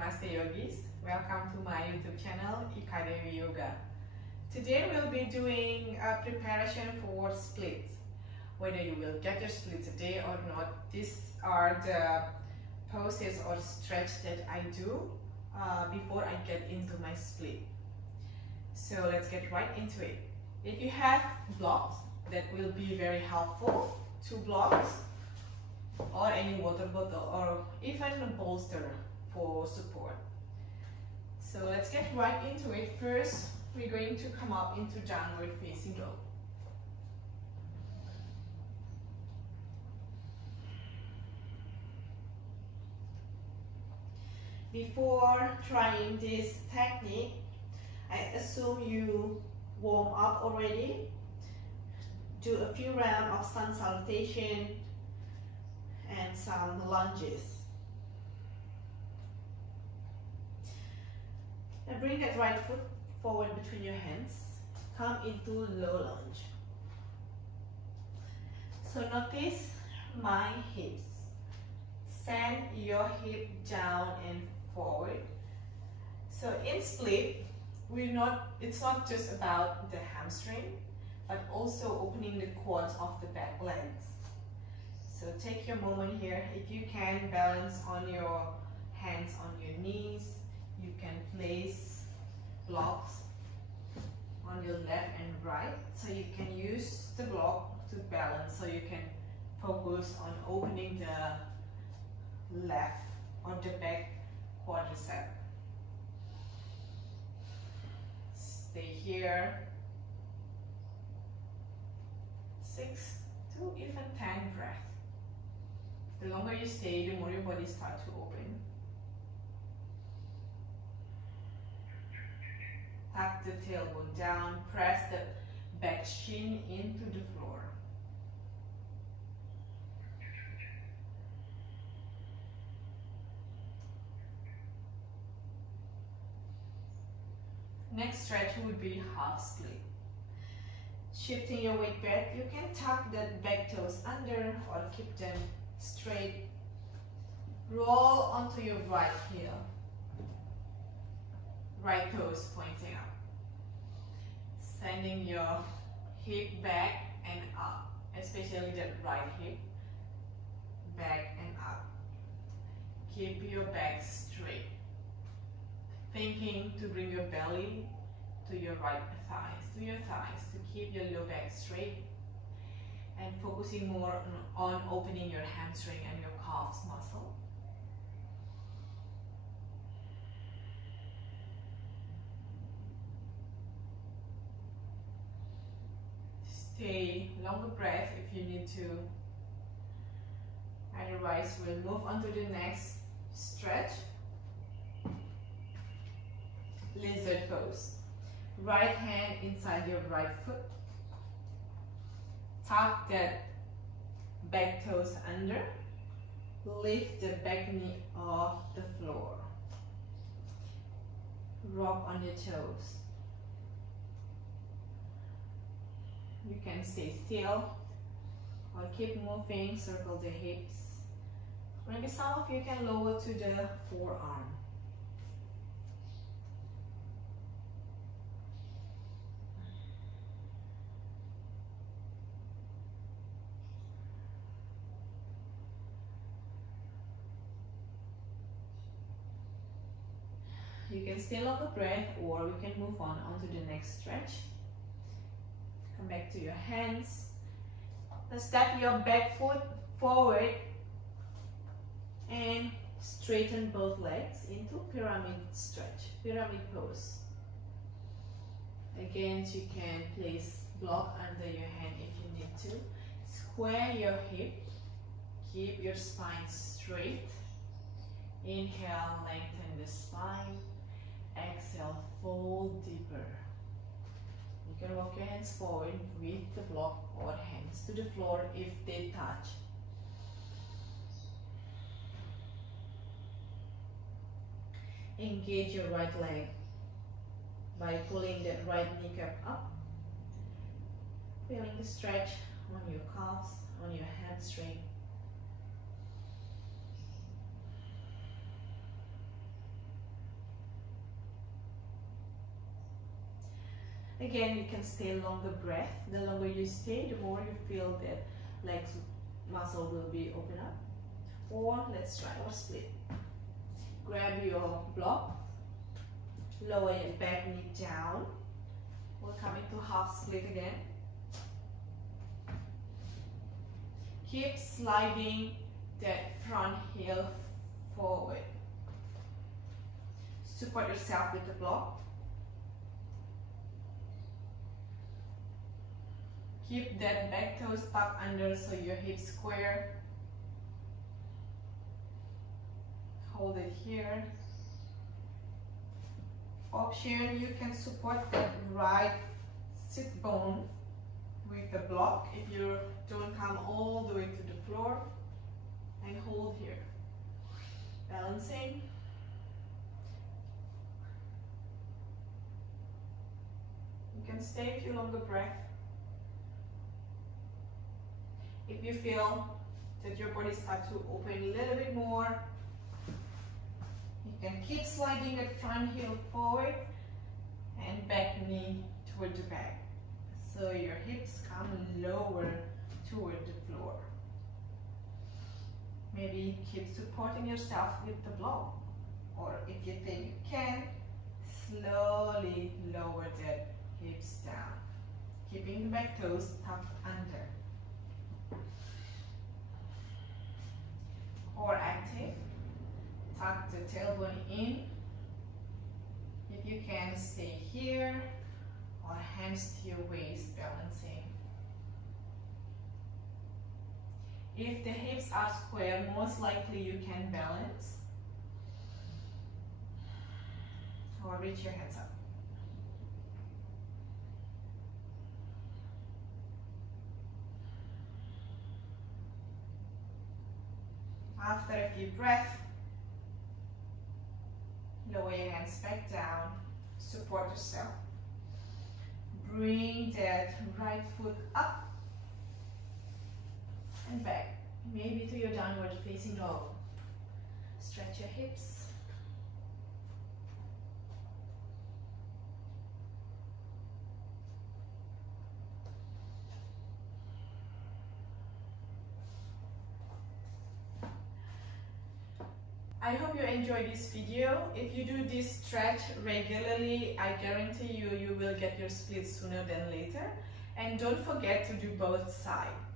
Namaste Yogis. Welcome to my YouTube channel, Ikadevi Yoga. Today we'll be doing a preparation for splits. Whether you will get your splits today or not, these are the poses or stretch that I do before I get into my split. So let's get right into it. If you have blocks, that will be very helpful. 2 blocks or any water bottle or even a bolster for support. So let's get right into it. First, we're going to come up into downward facing dog. Before trying this technique, I assume you warm up already. Do a few rounds of sun salutation and some lunges. Now bring that right foot forward between your hands. Come into low lunge. So notice my hips. Send your hip down and forward. So in split, it's not just about the hamstring, but also opening the quads of the back legs. So take your moment here. If you can, balance on your hands on your knees. You can place blocks on your left and right. So you can use the block to balance. So you can focus on opening the left or the back quadriceps. Stay here. 6 to even 10 breaths. The longer you stay, the more your body starts to open. Tuck the tailbone down, press the back shin into the floor. Next stretch would be half split. Shifting your weight back, you can tuck the back toes under or keep them straight. Roll onto your right heel. Right toes pointing up. Sending your hip back and up, especially the right hip. Back and up. Keep your back straight. Thinking to bring your belly to your right thighs, to keep your low back straight, and focusing more on opening your hamstring and your calves muscle. Stay longer breath if you need to. Otherwise, we'll move on to the next stretch. Lizard pose. Right hand inside your right foot. Tuck that back toes under. Lift the back knee off the floor. Rock on your toes. You can stay still or keep moving, circle the hips. Maybe some of you can lower to the forearm. You can stay longer breath or we can move on to the next stretch. Come back to your hands. Now step your back foot forward and straighten both legs into pyramid stretch, pyramid pose. Again, you can place block under your hand if you need to. Square your hip. Keep your spine straight. Inhale, lengthen the spine. Exhale, fold deeper. You can walk your hands forward with the block or hands to the floor if they touch. Engage your right leg by pulling that right kneecap up. Feeling the stretch on your calves, on your hamstring. Again, you can stay longer breath. The longer you stay, the more you feel that legs muscle will be open up. Or let's try our split. Grab your block, lower your back knee down. We'll come into half split again. Keep sliding that front heel forward. Support yourself with the block. Keep that back toes tucked under so your hips square. Hold it here. Option, you can support that right sit bone with the block if you don't come all the way to the floor, and hold here. Balancing. You can stay a few longer breaths. If you feel that your body starts to open a little bit more, you can keep sliding that front heel forward and back knee toward the back. So your hips come lower toward the floor. Maybe keep supporting yourself with the block. Or if you think you can, slowly lower the hips down, keeping the back toes tucked under. Or active, tuck the tailbone in. If you can, stay here, or hands to your waist, balancing. If the hips are square, most likely you can balance. Or reach your hands up. After a few breaths, lower your hands back down, support yourself. Bring that right foot up and back, maybe to your downward facing dog. Stretch your hips. I hope you enjoyed this video. If you do this stretch regularly, I guarantee you will get your split sooner than later. And don't forget to do both sides.